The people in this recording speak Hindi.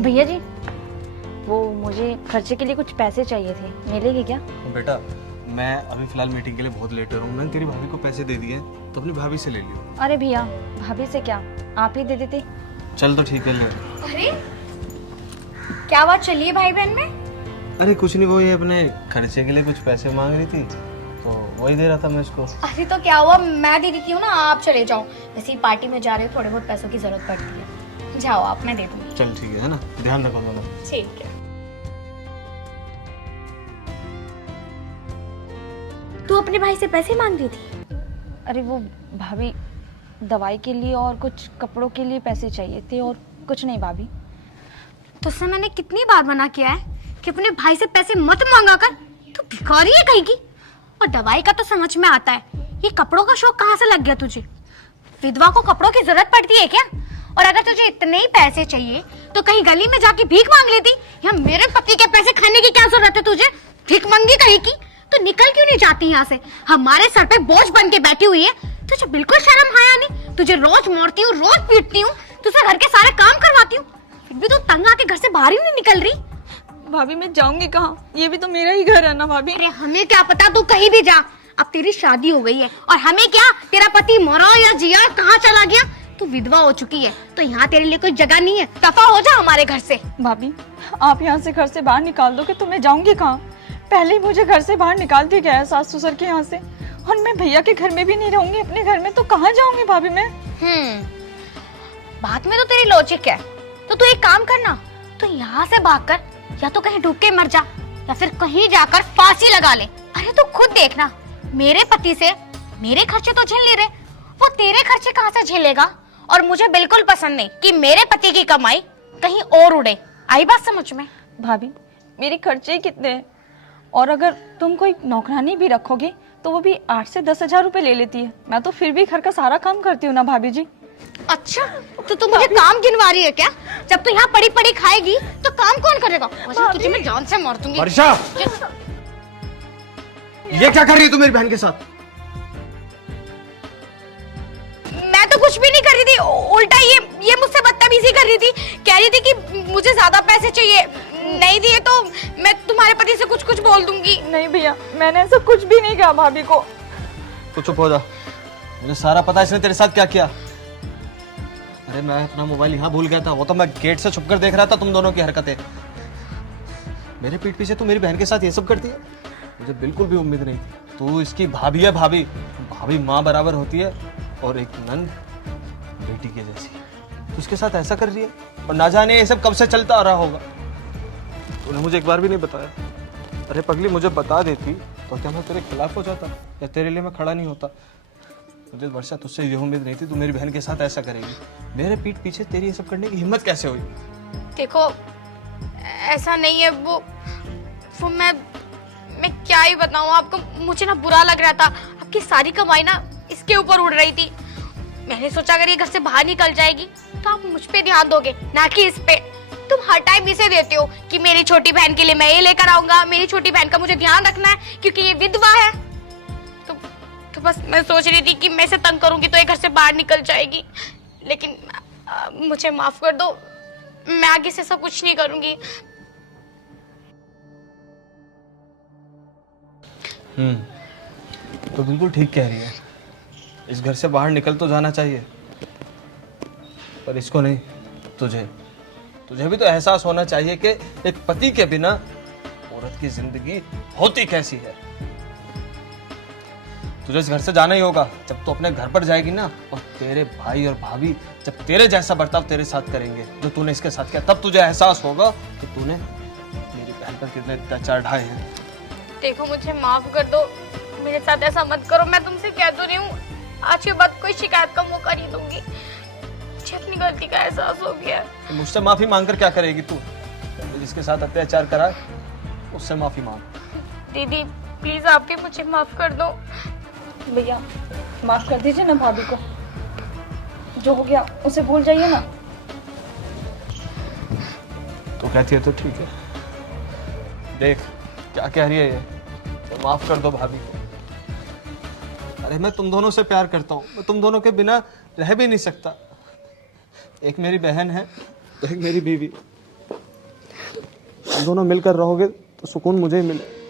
भैया जी, वो मुझे खर्चे के लिए कुछ पैसे चाहिए थे, मिलेंगे क्या? बेटा मैं अभी फिलहाल मीटिंग के लिए बहुत लेट हो रहा हूँ। मैंने तेरी भाभी को पैसे दे दिए हैं, तो अपनी भाभी से ले लियो। अरे भैया, भाभी से क्या, आप ही दे देते। चल तो ठीक है, ले। अरे क्या बात चली है भाई बहन में? अरे कुछ नहीं, वो ये अपने खर्चे के लिए कुछ पैसे मांग रही थी, तो वही दे रहा था मैं इसको। अरे तो क्या हुआ, मैं दे देती हूँ ना, आप चले जाओ। वैसे ही पार्टी में जा रहे हो, थोड़े बहुत पैसों की जरूरत पड़ती है। जाओ आप, मैं दे दूंगी। चल ठीक है ना, ध्यान रखो दोनों। ठीक है। तू अपने भाई से पैसे मांग रही थी? अरे वो भाभी, दवाई के लिए और कुछ कपड़ों के लिए पैसे चाहिए थे, और कुछ नहीं भाभी। तो उससे मैंने कितनी बार मना किया है कि अपने भाई से पैसे मत मांगा कर, तू भिखारी है कहीं की। और दवाई का तो समझ में आता है, ये कपड़ों का शौक कहाँ से लग गया तुझे? विधवा को कपड़ों की जरूरत पड़ती है क्या? और अगर तुझे इतने ही पैसे चाहिए तो कहीं गली में जाके भीख मांग लेती, या मेरे पति के पैसे खाने की क्या जरूरत है तुझे? भीख मांगी कहीं की, तो निकल क्यों नहीं जाती यहाँ से? हमारे सर पे बोझ बन के बैठी हुई है, तुझे बिल्कुल शर्म आया नहीं? तुझे रोज मारती हूँ, रोज पीटती हूँ, तुझसे घर के सारे काम करवाती हूँ, फिर भी तू तंग आके घर से बाहर ही नहीं निकल रही। भाभी मैं जाऊंगी कहाँ? ये भी तो मेरा ही घर है ना भाभी। अरे हमें क्या पता, तू कहीं भी जा। अब तेरी शादी हो गई है, और हमें क्या, तेरा पति मरा या जिया, कहाँ चला गया? तू विधवा हो चुकी है, तो यहाँ तेरे लिए कोई जगह नहीं है। दफा हो जा हमारे घर से। भाभी, आप यहाँ से घर से बाहर निकाल दोगे तो मैं जाऊंगी कहाँ? पहले ही मुझे घर से बाहर निकाल दिया गया है सास ससुर के यहाँ से, और मैं भैया के घर में भी नहीं रहूंगी अपने घर में, तो कहाँ जाऊंगी भाभी मैं? बात में तो तेरी लॉजिक है। तो तू एक काम करना, तो यहाँ से भागकर या तो कहीं डूब के मर जा, या फिर कहीं जाकर फांसी लगा ले। अरे तू खुद देखना, मेरे पति से मेरे खर्चे तो झेल नहीं रहे, वो तेरे खर्चे कहाँ से झेलेगा? और मुझे बिल्कुल पसंद नहीं कि मेरे पति की कमाई कहीं और उड़े। आई बात समझ में? भाभी, मेरे खर्चे ही कितने हैं, और अगर तुम कोई नौकरानी भी रखोगे तो वो भी 8 से 10 हजार रुपए ले लेती है। मैं तो फिर भी घर का सारा काम करती हूँ ना भाभी जी। अच्छा, तो तू मुझे काम गिनवा रही है क्या? जब तू यहाँ पड़ी पड़ी खाएगी तो काम कौन करेगा? वैसे तुझे मैं जान से मार दूंगी। वर्षा, ये क्या कर रही है तू मेरी बहन के साथ? मैं तो कुछ भी नहीं कर रही थी, उल्टा ये मुझसे बदतमीजी कर रही थी। कह रही थी कि मुझे ज्यादा पैसे चाहिए, नहीं दिए तो मैं तुम्हारे पति से कुछ बोल दूंगी। नहीं भैया, मैंने ऐसा कुछ भी नहीं कहा भाभी को। तू चुप हो जा, मुझे सारा पता है इसने तेरे साथ क्या किया। अरे मैं अपना मोबाइल यहाँ भूल गया था, वो तो मैं गेट से छुपकर देख रहा था तुम दोनों की हरकतें। मेरे पीठ पीछे तू मेरी बहन के साथ ये सब करती है, मुझे बिल्कुल भी उम्मीद नहीं थी। तू इसकी भाभी है, भाभी भाभी माँ बराबर होती है, और एक नंद बेटी के जैसी। तू उसके साथ ऐसा कर रही है, और ना जाने ये सब कब से चलता आ रहा होगा। तूने मुझे एक बार भी नहीं बताया। अरे पगली, मुझे बता देती तो क्या मैं तेरे खिलाफ हो जाता, या तेरे लिए मैं खड़ा नहीं होता? मुझे वर्षा तुझसे ये उम्मीद नहीं थी तू मेरी बहन के साथ ऐसा करेगी। मेरे पीठ पीछे तेरी ये सब करने की हिम्मत कैसे हुई? देखो, ऐसा नहीं है, वो मैं क्या ही बताऊं आपको। मुझे ना बुरा लग रहा था, आपकी सारी कमाई ना इसके ऊपर उड़ रही थी। मैंने सोचा अगर ये घर से बाहर निकल जाएगी तो आप मुझ पे ध्यान दोगे, ना कि इस पे। तुम हर टाइम इसे देते हो कि मेरी छोटी बहन के लिए मैं ये लेकर आऊंगा, मेरी छोटी बहन का मुझे ध्यान रखना है क्योंकि ये विधवा है। तो बस मैं सोच रही थी कि मैं इसे तंग करूंगी तो ये घर से बाहर निकल जाएगी। लेकिन मुझे माफ कर दो, मैं आगे से सब कुछ नहीं करूंगी। तो बिल्कुल ठीक कह रही है, इस घर से बाहर निकल तो जाना चाहिए, पर इसको नहीं, तुझे भी तो एहसास होना चाहिए कि एक पति के बिना औरत की जिंदगी होती कैसी है। तुझे इस घर से जाना ही होगा। जब तू अपने घर पर जाएगी ना, और तेरे भाई और भाभी जब तेरे जैसा बर्ताव तेरे साथ करेंगे जो तूने इसके साथ किया, तब तुझे एहसास होगा कि तूने मेरी बहन पर कितने अत्याचार ढाए हैं। देखो, मुझे माफ कर दो, मेरे साथ ऐसा मत करो। मैं तुमसे कह तो रही हूँ, आज के बाद कोई शिकायत का मौका नहीं दूंगी। मुझे अपनी गलती का एहसास हो गया है। मुझसे माफी मांगकर क्या करेगी तू? जिसके साथ अत्याचार करा उससे माफी मांग। दीदी प्लीज, आप भी मुझे माफ कर दो। भैया, माफ कर दीजिए ना भाभी को, जो हो गया उसे भूल जाइए ना। तो कहती है तो ठीक है, देख क्या कह रही है ये, तो माफ कर दो भाभी को। अरे मैं तुम दोनों से प्यार करता हूँ, मैं तुम दोनों के बिना रह भी नहीं सकता। एक मेरी बहन है, एक मेरी बीवी। तुम दोनों मिलकर रहोगे तो सुकून मुझे ही मिले।